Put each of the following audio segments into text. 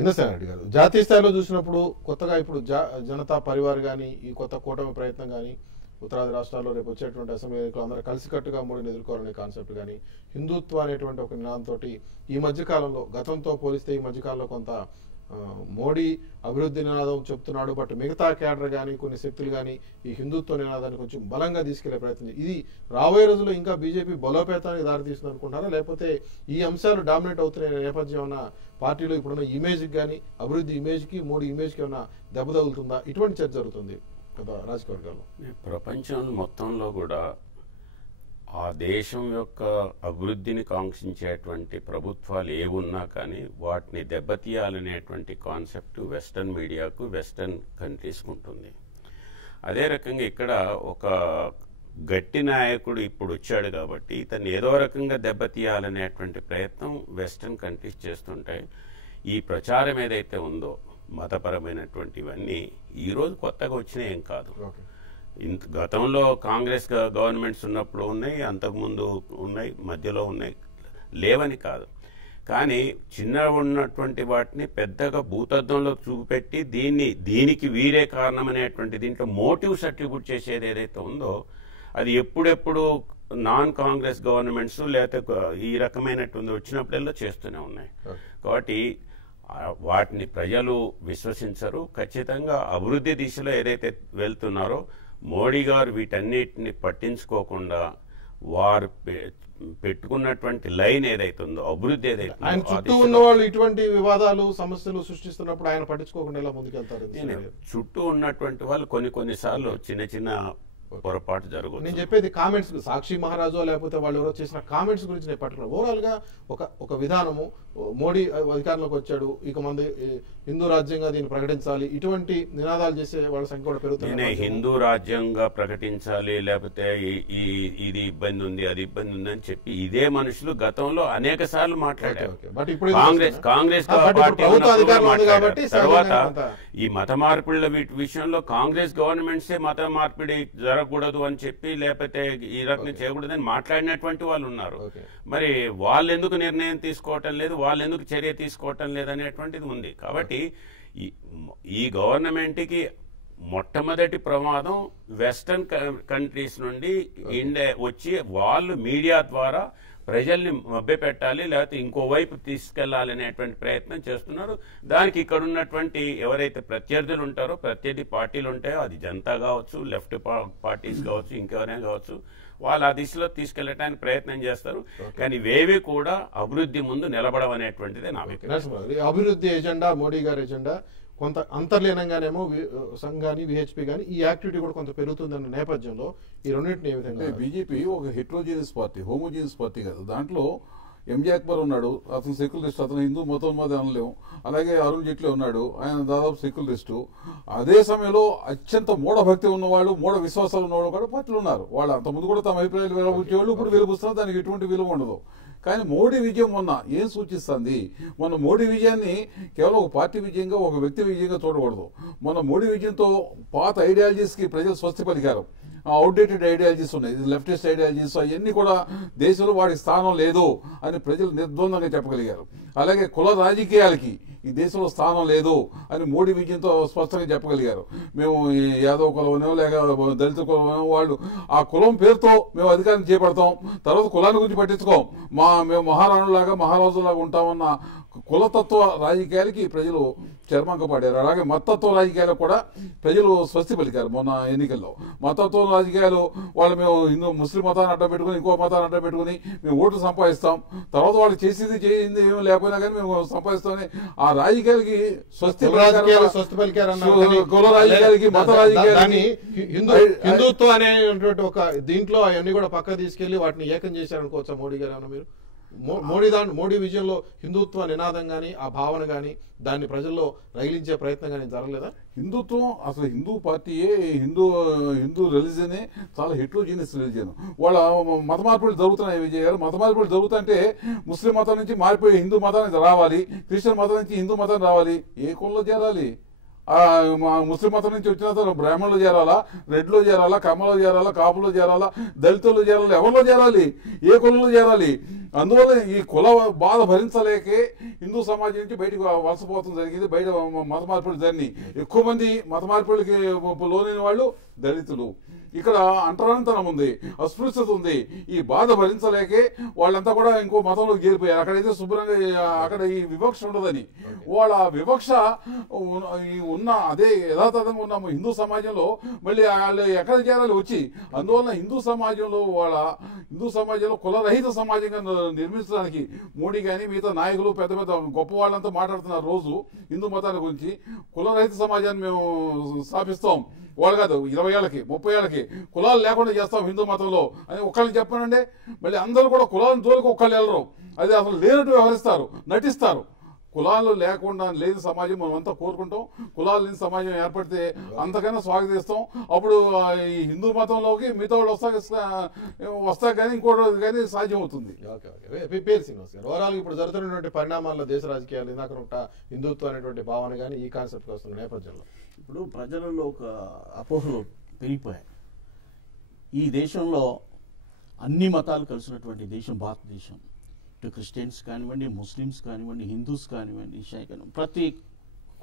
ఇంద్రసేనారెడ్డి గారు జాతీయ స్థాయిలో చూసినప్పుడు కొత్తగా ఇప్పుడు జనతా పరివార్ కానీ ఈ కొత్త కూటమి ప్రయత్నం కానీ ఉత్తరాది రాష్ట్రాల్లో రేపు వచ్చేటువంటి అసెంబ్లీ ఎన్నికలు అందరూ కలిసికట్టుగా మోడీని ఎదుర్కోవాలనే కాన్సెప్ట్ కానీ హిందుత్వ అనేటువంటి ఒక నినాదంతో ఈ మధ్యకాలంలో గతంతో పోలిస్తే ఈ మధ్యకాలంలో కొంత మోడీ అభివృద్ధి నినాదం చెప్తున్నాడు. బట్ మిగతా క్యాడర్ కానీ కొన్ని శక్తులు కానీ ఈ హిందుత్వ నినాదాన్ని కొంచెం బలంగా తీసుకెళ్లే ప్రయత్నం ఇది రాబోయే రోజుల్లో ఇంకా బీజేపీ బలోపేతానికి దారితీస్తుంది అనుకుంటారా, లేకపోతే ఈ అంశాలు డామినేట్ అవుతున్న నేపథ్యం ఉన్న పార్టీలో ఇప్పుడున్న ఇమేజ్కి కానీ అభివృద్ధి ఇమేజ్కి మోడీ ఇమేజ్కి ఏమైనా దెబ్బ తగులుతుందా? ఇటువంటి చర్చ జరుగుతుంది రాజకీయ వర్గాల్లో. ప్రపంచం మొత్తంలో కూడా ఆ దేశం యొక్క అభివృద్ధిని కాంక్షించేటువంటి ప్రభుత్వాలు ఏవున్నా కానీ వాటిని దెబ్బతీయాలనేటువంటి కాన్సెప్ట్ వెస్టర్న్ మీడియాకు వెస్టర్న్ కంట్రీస్కి ఉంటుంది. అదే రకంగా ఇక్కడ ఒక గట్టి నాయకుడు ఇప్పుడు వచ్చాడు కాబట్టి ఇతన్ని ఏదో రకంగా దెబ్బతీయాలనేటువంటి ప్రయత్నం వెస్టర్న్ కంట్రీస్ చేస్తుంటాయి. ఈ ప్రచారం ఏదైతే ఉందో మతపరమైనటువంటివన్నీ ఈరోజు కొత్తగా వచ్చినాయి ఏం కాదు. గతంలో కాంగ్రెస్ గవర్నమెంట్స్ ఉన్నప్పుడు ఉన్నాయి, అంతకుముందు ఉన్నాయి, మధ్యలో ఉన్నాయి, లేవని కాదు. కానీ చిన్న ఉన్నటువంటి వాటిని పెద్దగా భూతద్దంలో చూపెట్టి దీనికి వీరే కారణం అనేటువంటి దీంట్లో మోటివ్స్ అట్రిబ్యూట్ చేసేది ఏదైతే ఉందో అది ఎప్పుడెప్పుడు నాన్ కాంగ్రెస్ గవర్నమెంట్స్ లేకపోతే ఈ రకమైనటువంటి వచ్చినప్పుడల్లా చేస్తూనే ఉన్నాయి. కాబట్టి వాటిని ప్రజలు విశ్వసించరు. ఖచ్చితంగా అభివృద్ధి దిశలో ఏదైతే వెళ్తున్నారో మోడీ గారు వీటన్నిటిని పట్టించుకోకుండా వారు పెట్టుకున్నటువంటి లైన్ ఏదైతుందో అభివృద్ధి ఏదైతే ఆయన చుట్టూ ఉన్న వాళ్ళు ఇటువంటి వివాదాలు సమస్యలు సృష్టిస్తున్నప్పుడు ఆయన పట్టించుకోకుండా ఎలా ముందుకెళ్తారు? చుట్టూ ఉన్నటువంటి వాళ్ళు కొన్నిసార్లు చిన్న చిన్న పొరపాటు జరుగుతుంది. నేను చెప్పేది కామెంట్స్, సాక్షి మహారాజు లేకపోతే వాళ్ళు ఎవరో చేసిన కామెంట్స్ గురించి నేను పట్టుకున్నాను. ఓవరాల్ గా ఒక విధానము, మోడీ అధికారంలోకి వచ్చాడు, ఇక మంది హిందూ రాజ్యంగా దీన్ని ప్రకటించాలి, ఇటువంటి నినాదాలు చేసే వాళ్ళ సంఖ్య కూడా పెరుగుతుంది. హిందూ రాజ్యంగా ప్రకటించాలి లేకపోతే ఇది ఇబ్బంది ఉంది అది ఇబ్బంది ఉంది అని చెప్పి ఇదే మనుషులు గతంలో అనేక సార్లు మాట్లాడారు. కాంగ్రెస్ తర్వాత ఈ మత మార్పిడుల విషయంలో కాంగ్రెస్ గవర్నమెంట్సే మత మార్పిడి జరగకూడదు అని చెప్పి లేకపోతే ఈ రకంగా చేయకూడదని మాట్లాడినటువంటి వాళ్ళు ఉన్నారు. మరి వాళ్ళు ఎందుకు నిర్ణయం తీసుకోవటం లేదు, వాళ్ళు ఎందుకు చర్య తీసుకోవటం లేదు అనేటువంటిది ఉంది. కాబట్టి ఈ గవర్నమెంట్కి మొట్టమొదటి ప్రమాదం వెస్టర్న్ కంట్రీస్ నుండి ఇండియా వచ్చి వాళ్ళు మీడియా ద్వారా ప్రజల్ని మభ్యపెట్టాలి లేకపోతే ఇంకోవైపు తీసుకెళ్లాలి అనేటువంటి ప్రయత్నం చేస్తున్నారు. దానికి ఇక్కడ ఉన్నటువంటి ఎవరైతే ప్రత్యర్థులు ఉంటారో ప్రత్యర్థి పార్టీలు ఉంటాయో అది జనతా కావచ్చు, లెఫ్ట్ పార్టీస్ కావచ్చు, ఇంకెవరైనా కావచ్చు, వాళ్ళు ఆ దిశలో తీసుకెళ్లడానికి ప్రయత్నం చేస్తారు. కానీ ఇవేవి కూడా అభివృద్ధి ముందు నిలబడవనేటువంటిదే నా అభిప్రాయం. అభివృద్ధి ఎజెండా మోడీ గారి ఎజెండా కొంత అంతర్లీనంగానేమో సంఘాన్ని విహెచ్పి కానీ ఈ యాక్టివిటీ కూడా కొంత పెరుగుతుందన్న నేపథ్యంలో ఈ రెండింటిని ఏ విధంగా బీజేపీ ఒక హెట్రోజీనియస్ పార్టీ, హోమోజీనియస్ పార్టీ కాదు. దాంట్లో ఎంజే అక్బర్ ఉన్నాడు, అతను సెక్యులరిస్ట్, అతను హిందూ మతోన్మాది అనలేము. అలాగే అరుణ్ జైట్లీ ఉన్నాడు, ఆయన దాదాపు సెక్యులరిస్టు. అదే సమయంలో అత్యంత మూఢభక్తి ఉన్నవాళ్ళు, మూఢ విశ్వాసాలు ఉన్నవాళ్ళు కూడా పార్టీలు ఉన్నారు. వాళ్ళు అంతకుముందు కూడా తమ అభిప్రాయాలు వెలువచ్చేవాళ్ళు, ఇప్పుడు వెలుపుస్తున్నారు. దానికి ఎటువంటి విలువ ఉండదు. కానీ మోడీ విజయం మొన్న ఏం సూచిస్తుంది? మొన్న మోడీ విజయాన్ని కేవలం ఒక పార్టీ విజయంగా, ఒక వ్యక్తి విజయంగా చూడకూడదు. మొన్న మోడీ విజయంతో పాత ఐడియాలజీస్కి ప్రజలు స్వస్తి పలికారు. అవుట్డేటెడ్ ఐడియాలజీస్ ఉన్నాయి, లెఫ్టిస్ట్ ఐడియాలజీస్, అవన్నీ కూడా దేశంలో వాడికి స్థానం లేదు అని ప్రజలు నిర్ద్వందంగా చెప్పగలిగారు. అలాగే కుల రాజకీయాలకి ఈ దేశంలో స్థానం లేదు అని మోడీ విజయంతో స్పష్టంగా చెప్పగలిగారు. మేము యాదవ్ కులమనో లేక దళిత కులమనో వాళ్ళు ఆ కులం పేరుతో మేము అధికారం చేపడతాం, తర్వాత కులాన్ని గురించి పట్టించుకోం, మేము మహారాణులాగా మహారాజులాగా ఉంటామన్న కులతత్వ రాజకీయాలకి ప్రజలు చర్మంక పడారు. అలాగే మతత్వ రాజకీయాలకు కూడా ప్రజలు స్వస్తి పలికారు మొన్న ఎన్నికల్లో. మతత్వ రాజకీయాలు వాళ్ళు మేము హిందూ ముస్లిం మతాన్ని అడ్డం పెట్టుకుని ఇంకో మతాన్ని అడ్డం పెట్టుకుని మేము ఓట్లు సంపాదిస్తాం, తర్వాత వాళ్ళు చేసింది ఏమి లేకపోయినా కానీ మేము సంపాదిస్తామని ఆ రాజకీయాలకి స్వస్తి కుల రాజకీయాలకి మత రాజకీయాలకి హిందుత్వం అనేటువంటి ఒక దీంట్లో అవన్నీ కూడా పక్క తీసుకెళ్లి వాటిని ఏకం చేశారనుకోవచ్చా మోడీ గారు? ఏమన్నా మీరు మోడీ విజయంలో హిందుత్వ నినాదం గానీ ఆ భావన గానీ దాన్ని ప్రజల్లో రగిలించే ప్రయత్నం కానీ జరగలేదా? హిందుత్వం అసలు హిందూ పార్టీయే, హిందూ రిలీజనే చాలా హెట్రోజీనియస్ రిలీజన్. వాళ్ళ మత మార్పులు జరుగుతున్నాయి. విజయ్ గారు, మత మార్పులు జరుగుతుంటే ముస్లిం మతం నుంచి మారిపోయి హిందూ మతానికి రావాలి, క్రిస్టియన్ మతం నుంచి హిందూ మతం రావాలి. ఏ కులంలో చేరాలి? ముస్లిం మతం నుంచి వచ్చిన తర్వాత బ్రాహ్మణులు చేరాలా, రెడ్లో చేరాలా, కమ్మలో చేరాలా, కాపులో చేరాలా, దళితుల్లో చేరాలి, ఎవరిలో చేరాలి, ఏ కులంలో చేరాలి? అందువల్ల ఈ కుల బాధ భరించలేకే హిందూ సమాజం నుంచి బయటకు వలసపోవడం జరిగింది. బయట మత మార్పిడి జరిగి ఎక్కువ మంది మత మార్పిడికి లోనైన వాళ్ళు దళితులు. ఇక్కడ అంటరానితనం ఉంది, అస్పృశ్యత ఉంది. ఈ బాధ భరించలేకే వాళ్ళంతా కూడా ఇంకో మతంలోకి చేరిపోయారు. అక్కడైతే శుభ్రంగా అక్కడ ఈ వివక్ష ఉండదని వాళ్ళ వివక్ష ఉన్న అదే యథాతథంగా ఉన్న హిందూ సమాజంలో మళ్ళీ వాళ్ళు ఎక్కడ చేరాలి వచ్చి. అందువల్ల హిందూ సమాజంలో కులరహిత సమాజంగా నిర్మించడానికి మోడీ కానీ మిగతా నాయకులు పెద్ద పెద్ద గొప్ప వాళ్ళంతా మాట్లాడుతున్నారు రోజు హిందూ మతాన్ని గురించి. కులరహిత సమాజాన్ని మేము స్థాపిస్తాం, వాళ్ళు కాదు 20 ఏళ్ళకి 30 ఏళ్ళకి కులాలు లేకుండా చేస్తాం హిందూ మతంలో అని ఒక్కళ్ళని చెప్పానండి. మళ్ళీ అందరూ కూడా కులాలను జోలికి ఒక్కళ్ళు వెళ్ళరు, అది అసలు లేనట్టు వ్యవహరిస్తారు, నటిస్తారు. కులాలు లేకుండా లేని సమాజం మనం అంతా కోరుకుంటాం. కులాలు లేని సమాజం ఏర్పడితే అంతకన్నా స్వాగతిస్తాం. అప్పుడు ఈ హిందూ మతంలోకి మిగతా వాళ్ళు వస్తా కానీ ఇంకోటి కానీ సాధ్యం అవుతుంది. ఓవరాల్ ఇప్పుడు జరుగుతున్నటువంటి పరిణామాల్లో దేశ రాజకీయాలు ఇందాక హిందుత్వం అనేటువంటి భావన కానీ ఈ కాన్సెప్ట్ వస్తున్న నేపథ్యంలో ఇప్పుడు ప్రజలలో ఒక అపోహలు పెరిగిపోయాయి. ఈ దేశంలో అన్ని మతాలు కలిసినటువంటి దేశం భారతదేశం. ఇటు క్రిస్టియన్స్ కానివ్వండి, ముస్లిమ్స్ కానివ్వండి, హిందూస్ కానివ్వండి, ప్రతి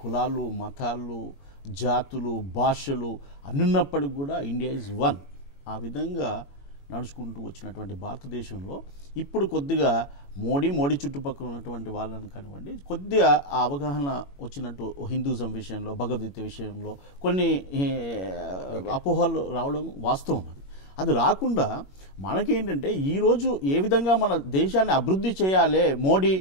కులాలు, మతాలు, జాతులు, భాషలు అన్నున్నప్పటికి కూడా ఇండియా ఈజ్ వన్. ఆ విధంగా నడుచుకుంటూ వచ్చినటువంటి భారతదేశంలో ఇప్పుడు కొద్దిగా మోడీ చుట్టుపక్కల ఉన్నటువంటి వాళ్ళని కానివ్వండి కొద్దిగా ఆ అవగాహన వచ్చినట్టు హిందూజం విషయంలో, భగవద్గీత విషయంలో కొన్ని అపోహలు రావడం వాస్తవం. అది రాకుండా మనకేంటంటే ఈరోజు ఏ విధంగా మన దేశాన్ని అభివృద్ధి చేయాలి, మోడీ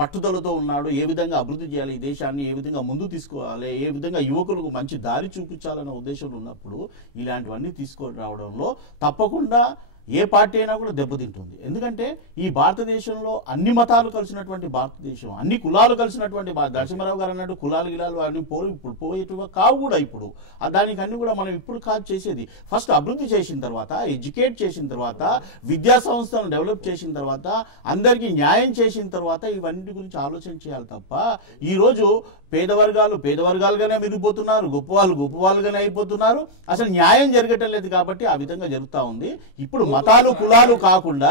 పట్టుదలతో ఉన్నాడు, ఏ విధంగా అభివృద్ధి చేయాలి, ఈ దేశాన్ని ఏ విధంగా ముందు తీసుకోవాలి, ఏ విధంగా యువకులకు మంచి దారి చూపించాలన్న ఉద్దేశంలో ఉన్నప్పుడు ఇలాంటివన్నీ తీసుకొని రావడంలో తప్పకుండా ఏ పార్టీ అయినా కూడా దెబ్బతింటుంది. ఎందుకంటే ఈ భారతదేశంలో అన్ని మతాలు కలిసినటువంటి భారతదేశం, అన్ని కులాలు కలిసినటువంటి నరసింహారావు గారు అన్నట్టు కులాలు గిలాలు అన్ని ఇప్పుడు పోయేటివి కావు కూడా. ఇప్పుడు దానికి అన్ని కూడా మనం ఇప్పుడు కాదు చేసేది. ఫస్ట్ అభివృద్ధి చేసిన తర్వాత, ఎడ్యుకేట్ చేసిన తర్వాత, విద్యా సంస్థలను డెవలప్ చేసిన తర్వాత, అందరికీ న్యాయం చేసిన తర్వాత ఇవన్నీ గురించి ఆలోచన చేయాలి తప్ప ఈరోజు పేదవర్గాలుగానే మిగిలిపోతున్నారు, గొప్పవాళ్ళుగానే అయిపోతున్నారు. అసలు న్యాయం జరగటం లేదు కాబట్టి ఆ విధంగా జరుగుతూ ఉంది. ఇప్పుడు మతాలు కులాలు కాకుండా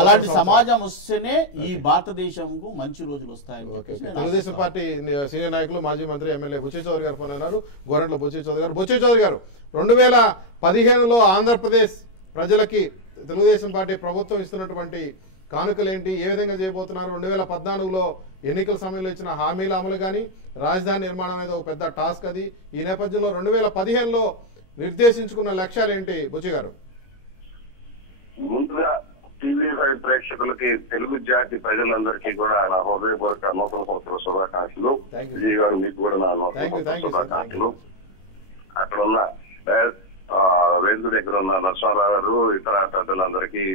అలాంటి సమాజం వస్తేనే ఈ భారతదేశంకు మంచి రోజులు వస్తాయి. తెలుగుదేశం పార్టీ సీనియర్ నాయకులు మాజీ మంత్రి ఎమ్మెల్యే బుచ్చి చౌదరి గారు ఫోన్ అన్నారు. గోరంట్ల బుచ్చి చౌదరి గారు 2015లో ఆంధ్రప్రదేశ్ ప్రజలకి తెలుగుదేశం పార్టీ ప్రభుత్వం ఇస్తున్నటువంటి కానుకలేంటి, ఏ విధంగా చేయబోతున్నారు? 2014లో ఎన్నికల సమయంలో ఇచ్చిన హామీల అమలు కానీ, రాజధాని నిర్మాణం అనేది ఒక పెద్ద టాస్క్. అది ఈ నేపథ్యంలో 2015లో నిర్దేశించుకున్న లక్ష్యాలేంటి బుచ్చి గారు? ముందుగా టీవీ5 ప్రేక్షకులకి, తెలుగు జాతి ప్రజలందరికీ కూడా నా హృదయపూర్వక నూతన సంవత్సర శుభాకాంక్షలు. విజయ్ గారు మీకు కూడా నా నూతన శుభాకాంక్షలు. అక్కడ ఉన్న వేదిక దగ్గర ఉన్న నరసింహారావు గారు, ఇతర పెద్దలందరికీ,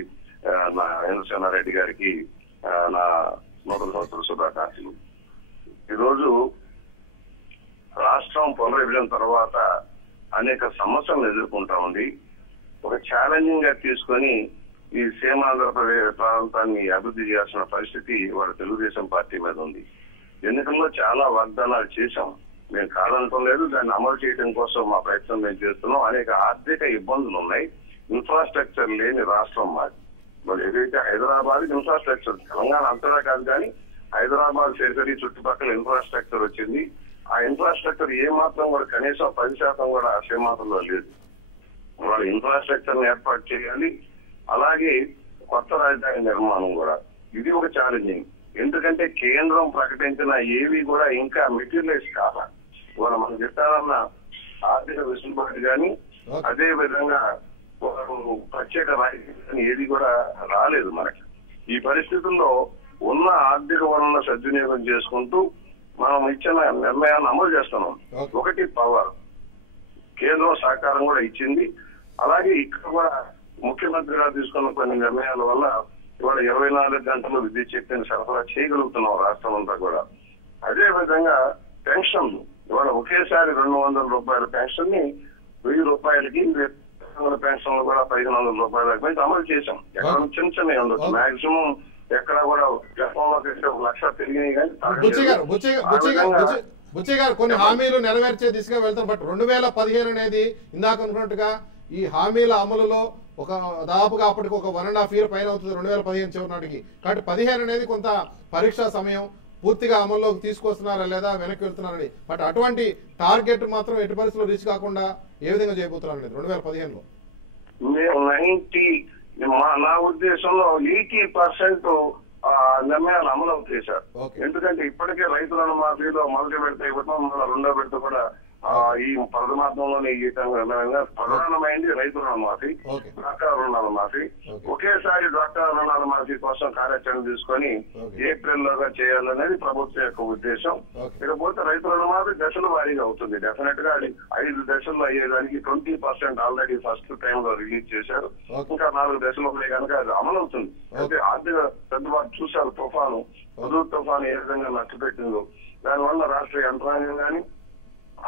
నా చంద్రశేఖర్ గారికి నా నూతన సంవత్సర శుభాకాంక్షలు. ఈరోజు రాష్ట్రం పునర్విభజన తర్వాత అనేక సమస్యలను ఎదుర్కొంటా ఉంది. ఒక ఛాలెంజింగ్ గా తీసుకొని ఈ సీమాంధ్రప్రదేశ్ ప్రాంతాన్ని అభివృద్ధి చేయాల్సిన పరిస్థితి వాళ్ళ తెలుగుదేశం పార్టీ మీద ఉంది. ఎన్నికల్లో చాలా వాగ్దానాలు చేశాం, మేము కాదనటం లేదు, దాన్ని అమలు చేయడం కోసం మా ప్రయత్నం మేము చేస్తున్నాం. అనేక ఆర్థిక ఇబ్బందులు ఉన్నాయి. ఇన్ఫ్రాస్ట్రక్చర్ లేని రాష్ట్రం మాది. మరి ఏదైతే హైదరాబాద్ ఇన్ఫ్రాస్ట్రక్చర్, తెలంగాణ అంతటా కాదు కానీ హైదరాబాద్ సరిసరి చుట్టుపక్కల ఇన్ఫ్రాస్ట్రక్చర్ వచ్చింది. ఆ ఇన్ఫ్రాస్ట్రక్చర్ ఏ మాత్రం కూడా కనీసం 10% కూడా సీమాంధ్రలో లేదు. వాళ్ళు ఇన్ఫ్రాస్ట్రక్చర్ ఏర్పాటు చేయాలి. అలాగే కొత్త రాజధాని నిర్మాణం కూడా, ఇది ఒక ఛాలెంజింగ్. ఎందుకంటే కేంద్రం ప్రకటించిన ఏవి కూడా ఇంకా మెటీరియలైజ్ కావాలి. ఇవాళ మనం చెప్పాలన్న ఆర్థిక వెసులుబాటు కానీ, అదే విధంగా ప్రత్యేక రాజధాని ఏది కూడా రాలేదు మనకి. ఈ పరిస్థితుల్లో ఉన్న ఆర్థిక వనరులను సద్వినియోగం చేసుకుంటూ మనం ఇచ్చిన నిర్ణయాన్ని అమలు చేస్తున్నాం. ఒకటి పవర్, కేంద్రం సహకారం కూడా ఇచ్చింది. అలాగే ఇక్కడ కూడా ముఖ్యమంత్రి గారు తీసుకున్న కొన్ని నిర్ణయాల వల్ల ఇవాళ 24 గంటలు విద్యుత్ శక్తిని సరఫరా చేయగలుగుతున్నాం రాష్ట్రం అంతా కూడా. అదే విధంగా పెన్షన్ ఇవాళ ఒకేసారి 200 రూపాయల పెన్షన్ ని 1000 రూపాయలకి, పెన్షన్లు కూడా 1500 రూపాయలకి అమలు చేశాం. ఎక్కడ చిన్న ఉండొచ్చు, మాక్సిమం ఎక్కడ కూడా గతంలో 1,00,000 పెరిగినాయి కానీ బుచ్చయ్య గారు కొన్ని హామీలు నెరవేర్చే దిశగా వెళ్తాం. బట్ 2015 అనేది ఇందాక అనుకున్నట్టుగా ఈ హామీల అమలులో ఒక దాదాపుగా అప్పటికి ఒక 1.5 year పైన అవుతుంది 2015 చివరి నాటికి. కాబట్టి 15 అనేది కొంత పరీక్షా సమయం, పూర్తిగా అమల్లోకి తీసుకొస్తున్నారా లేదా వెనక్కి వెళ్తున్నారని. బట్ అటువంటి టార్గెట్ మాత్రం ఎట్టి పరిస్థితుల్లో రీచ్ కాకుండా ఏ విధంగా చేయబోతున్నారనేది 2015లో మేము 90 నా ఉద్దేశంలో 80% నిర్ణయాలు అమలు అవుతాయి సార్. ఎందుకంటే ఇప్పటికే రైతు రుణమాఫీలో మొదటి విడత ఇవ్వటం, రెండో విడత కూడా ఈ ప్రథమార్థంలోనే ఈ ప్రధానమైంది రైతు రుణమాఫీ, డ్వాక్రా రుణాల మాఫీ. ఒకేసారి డ్వాక్రా రుణాల మాఫీ కోసం కార్యాచరణ తీసుకొని ఏప్రిల్లోగా చేయాలనేది ప్రభుత్వం యొక్క ఉద్దేశం. ఇకపోతే రైతు రుణమాఫీ దశల వారీగా అవుతుంది. డెఫినెట్ గా అది 5 దశల్లో అయ్యేదానికి 20% ఆల్రెడీ ఫస్ట్ టైం లో రిలీజ్ చేశారు. ఇంకా 4 దశలు ఉన్నాయి కనుక అది అమలు అవుతుంది. అయితే ఆర్థిక సర్దుబాటు చూశారు. తుఫాను, హుదూద్ తుఫాను ఏ విధంగా నష్టపెట్టిందో దానివల్ల రాష్ట్ర యంత్రాంగం కానీ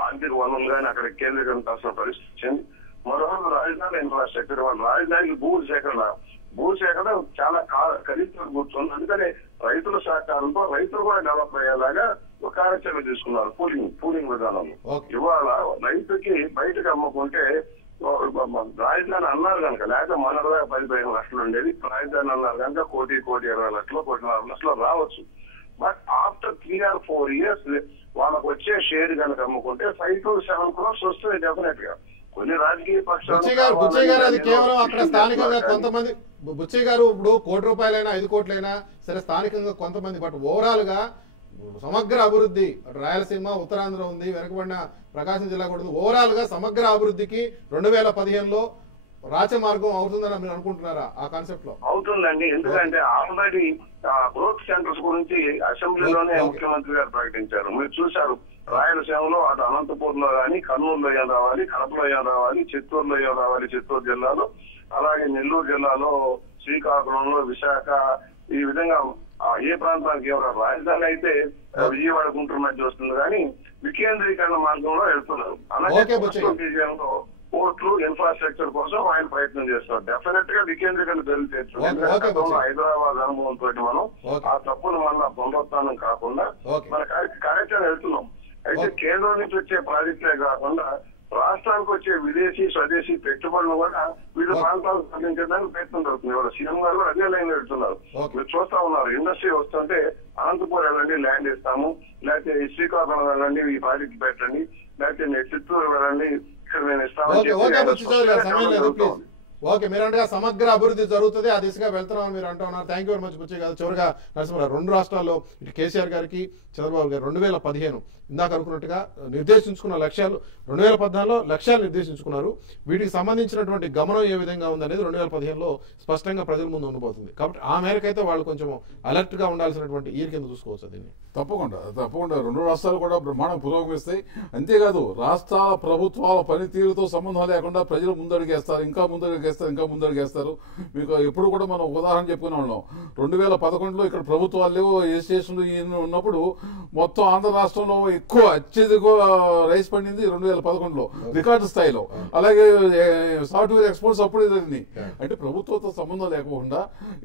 ఆర్థిక వనరులు కానీ అక్కడ కేంద్రీకరించాల్సిన పరిస్థితి వచ్చింది. మరోవైపు రాజధాని ఇన్ఫ్రాస్ట్రక్చర్, వాళ్ళ రాజధానికి భూసేకరణ చాలా ఖరీదుగా కూర్చోంది. అందుకనే రైతుల సహకారంతో రైతులు కూడా డెవలప్ అయ్యేలాగా ఒక కార్యాచరణ తీసుకున్నారు పూలింగ్ విధానంలో. ఇవాళ రైతుకి బయటకు అమ్ముకుంటే రాజధాని అన్నారు కనుక, లేకపోతే మనలో 10-15 లక్షలు ఉండేది. రాజధాని అన్నారు కనుక 1,20,20 లక్షలు 1,40 లక్షలు రావచ్చు. బట్ ఆఫ్టర్ 3 or 4 years వాళ్ళకు వచ్చే షేర్ కనుక అమ్ముకుంటే 5 to 7 crores వస్తుంది డెఫినెట్ గా. కొన్ని రాజకీయ పక్షాలు బుచ్చయ్య గారు అది కేవలం అక్కడ స్థానికంగా కొంతమంది, బుచ్చయ్య గారు ఇప్పుడు 1 కోటి రూపాయలైనా 5 కోట్లైనా సరే స్థానికంగా కొంతమంది, బట్ ఓవరాల్ గా సమగ్ర అభివృద్ధి అటు రాయలసీమ, ఉత్తరాంధ్ర ఉంది, వెనుకబడిన ప్రకాశం జిల్లా కూడా ఉంది. ఓవరాల్ గా సమగ్ర అభివృద్ధికి 2015లో రాచమార్గం అవుతుందని మీరు అనుకుంటున్నారా? ఆ కాన్సెప్ట్ లో అవుతుందండి. ఎందుకంటే ఆల్రెడీ గ్రోత్ సెంటర్స్ గురించి అసెంబ్లీలోనే ముఖ్యమంత్రి గారు ప్రకటించారు. మీరు చూశారు, రాయలసీమలో అటు అనంతపూర్ లో కానీ, కర్నూలులో ఏం రావాలి, కడపలో ఏం రావాలి, చిత్తూరులో ఏం రావాలి, చిత్తూరు జిల్లాలో, అలాగే నెల్లూరు జిల్లాలో, శ్రీకాకుళంలో, విశాఖ, ఈ విధంగా ఏ ప్రాంతానికి ఎవరు రాజధాని అయితే విజయవాడ, గుంటూరు మధ్య వస్తుంది కానీ వికేంద్రీకరణ మార్గంలో వెళ్తున్నారు. అలాగే విజయంలో పోర్ట్లు, ఇన్ఫ్రాస్ట్రక్చర్ కోసం ఆయన ప్రయత్నం చేస్తారు. డెఫినెట్ గా వికేంద్రీకరణ జరిగితే హైదరాబాద్ అనుభవంతో మనం ఆ తప్పును మళ్ళా పునరుత్థానం కాకుండా మన కార్యాచరణ వెళ్తున్నాం. అయితే కేంద్రం నుంచి వచ్చే ప్రాజెక్టులే కాకుండా రాష్ట్రానికి వచ్చే విదేశీ, స్వదేశీ పెట్టుబడులు కూడా వివిధ ప్రాంతాలకు తరలించడానికి ప్రయత్నం జరుగుతుంది. ఇవాళ సీఎం గారు కూడా అదే లైన్ వెళ్తున్నారు. మీరు చూస్తా ఉన్నారు, ఇండస్ట్రీ వస్తుంటే అనంతపూర్ వెళ్ళండి ల్యాండ్ ఇస్తాము, లేకపోతే శ్రీకాకుళం వెళ్ళండి ఈ ప్రాజెక్ట్ పెట్టండి, లేకపోతే చిత్తూరు వెళ్ళండి ఇక్కడ మేము ఇస్తామని. ఓకే, మీరు అంటే సమగ్ర అభివృద్ధి జరుగుతుంది, ఆ దిశగా వెళ్తున్నామని మీరు అంటూ ఉన్నారు. Thank you very much Buchaiah గారు. చివరిగా నరసింహారావు, 2 రాష్ట్రాల్లో ఇటు కేసీఆర్ గారికి, చంద్రబాబు గారు 2015 ఇందాక అనుకున్నట్టుగా నిర్దేశించుకున్న లక్ష్యాలు, 2014లో లక్ష్యాలు నిర్దేశించుకున్నారు. వీటికి సంబంధించినటువంటి గమనం ఏ విధంగా ఉందనేది 2015లో స్పష్టంగా ప్రజల ముందు ఉండబోతుంది. కాబట్టి ఆ మేరకైతే వాళ్ళు కొంచెం అలర్ట్ గా ఉండాల్సినటువంటి ఈ కింద చూసుకోవచ్చు దీన్ని. తప్పకుండా 2 రాష్ట్రాలు కూడా బ్రహ్మాండం పురోగమిస్తాయి. అంతేకాదు రాష్ట్రాల ప్రభుత్వాల పనితీరుతో సంబంధం లేకుండా ప్రజలు ముందడుగేస్తారు, ఇంకా ముందడుగేస్తారు. మీకు ఎప్పుడు కూడా మనం ఉదాహరణ చెప్పుకునే ఉన్నాం. 2011లో ఇక్కడ ప్రభుత్వాలు లేవు, రిజిస్ట్రేషన్లు ఉన్నప్పుడు మొత్తం ఆంధ్ర రాష్ట్రంలో అత్యధిక రైస్ పండింది 2011లో రికార్డు స్థాయిలో. అలాగే సాఫ్ట్వేర్ ఎక్స్పోర్ట్స్ అప్పుడే జరిగింది. అంటే ప్రభుత్వంతో సంబంధం లేకుండా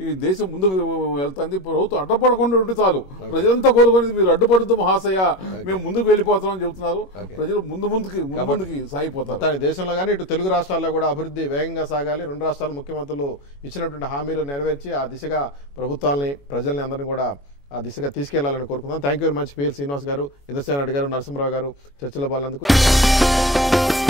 ఈ దేశం ముందుకు వెళ్తుంది. ప్రభుత్వం అడ్డపడకుండా ఉంటే చాలు. ప్రజలంతా కోరుకునేది మీరు అడ్డుపడుతూ మహాశయ మేము ముందుకు వెళ్ళిపోతామని చెబుతున్నారు. ప్రజలు ముందుకి సాగిపోతారు. దేశంలో కానీ ఇటు తెలుగు రాష్ట్రాల్లో కూడా అభివృద్ధి వేగంగా సాగాలి. 2 రాష్ట్రాల ముఖ్యమంత్రులు ఇచ్చినటువంటి హామీలు నెరవేర్చి ఆ దిశగా ప్రభుత్వాలని, ప్రజల్ని అందరినీ కూడా ఆ దిశగా తీసుకెళ్లాలని కోరుకుందాం. Thank you very much PL Srinivas గారు, ఇంద్రసేన రెడ్డి గారు, నరసింహరావు గారు చర్చలో పాల్గొన్నందుకు.